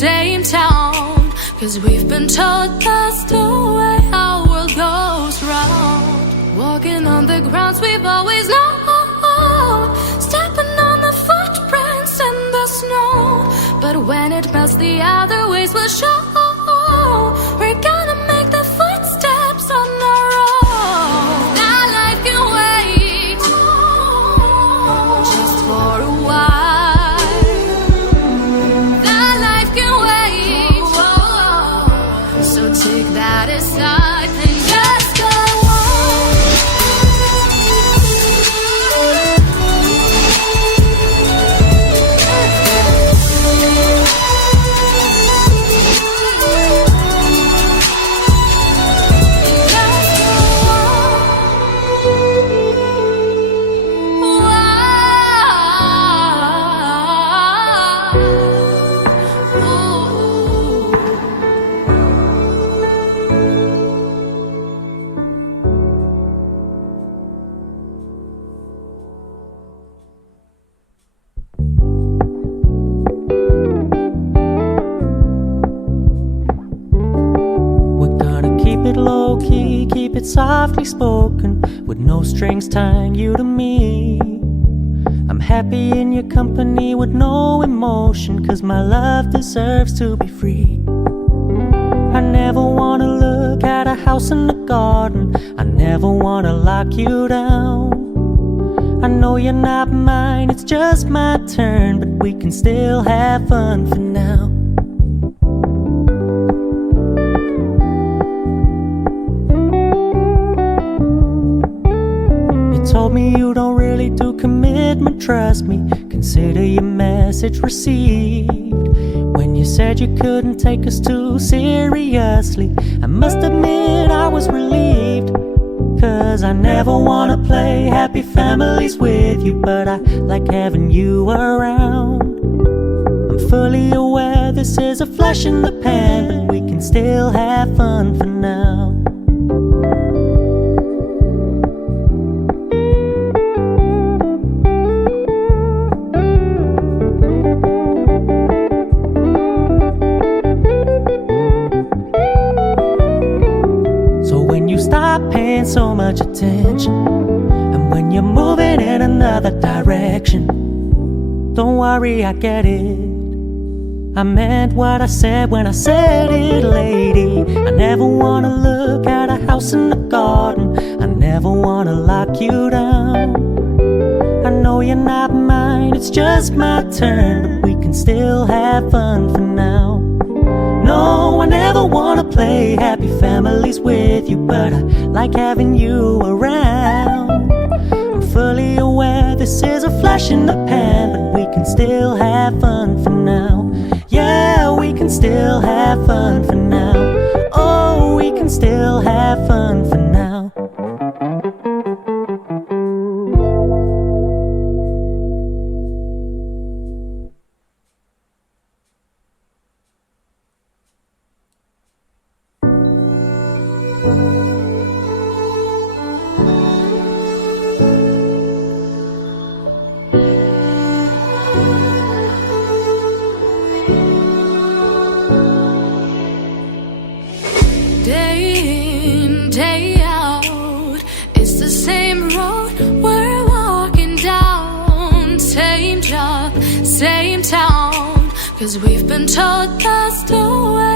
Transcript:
same town, 'cause we've been told that's the way our world goes round. Walking on the grounds we've always known, stepping on the footprints in the snow. But when it melts, the other ways will show. We're gonna make the footsteps on our own. That life can wait just for a while. That life can wait, so take that aside and just go on. Low-key, keep it softly spoken, with no strings tying you to me. I'm happy in your company with no emotion, 'cause my love deserves to be free. I never wanna look at a house in the garden, I never wanna lock you down. I know you're not mine, it's just my turn, but we can still have fun for now. Told me you don't really do commitment, trust me, consider your message received. When you said you couldn't take us too seriously, I must admit I was relieved. 'Cause I never wanna play happy families with you, but I like having you around. I'm fully aware this is a flash in the pan, but we can still have fun for now. Stop paying so much attention, and when you're moving in another direction, don't worry, I get it. I meant what I said when I said it, lady. I never wanna look at a house in the garden, I never wanna lock you down. I know you're not mine, it's just my turn, but we can still have fun for now. No, I never wanna play happy families with you, but I like having you around. I'm fully aware this is a flash in the pan, but we can still have fun for now. Yeah, we can still have fun for now. Oh, we can still have fun for now. Day in, day out, it's the same road we're walking Cause we've been told that's the way